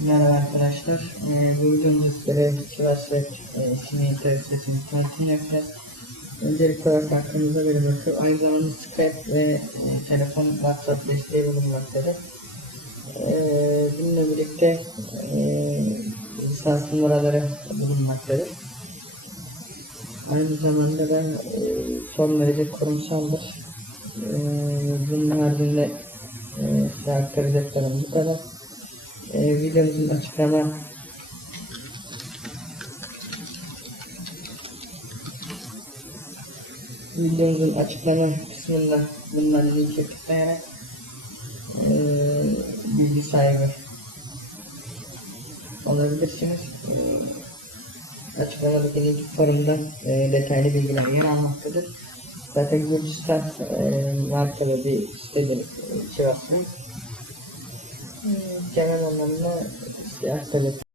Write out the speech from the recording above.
Merhaba arkadaşlar. Ee, bu videomda sizlere Sivas Web e, sineğin tarifesini tanıtım yapacağız. Öncelikli olarak aklınıza bir bakın. Aynı zamanda Skype ve e, telefon WhatsApp desteği bulunmaktadır. Ee, bununla birlikte e, lisans numaraları bulunmaktadır. Aynı zamanda da e, son derece kurumsaldır. E, bunun haricinde e, aktaracaklarım bu kadar. E, videomuzun açıklama videomuzun açıklama kısmında bundan linke tıklayarak e, bilgi sahibi olabilirsiniz. E, açıklamadaki link forumda e, detaylı bilgiler yer almaktadır. Zaten Gürcistan e, markalı bir sitedir e, Sivas'ın. Genel anlamda aktaracak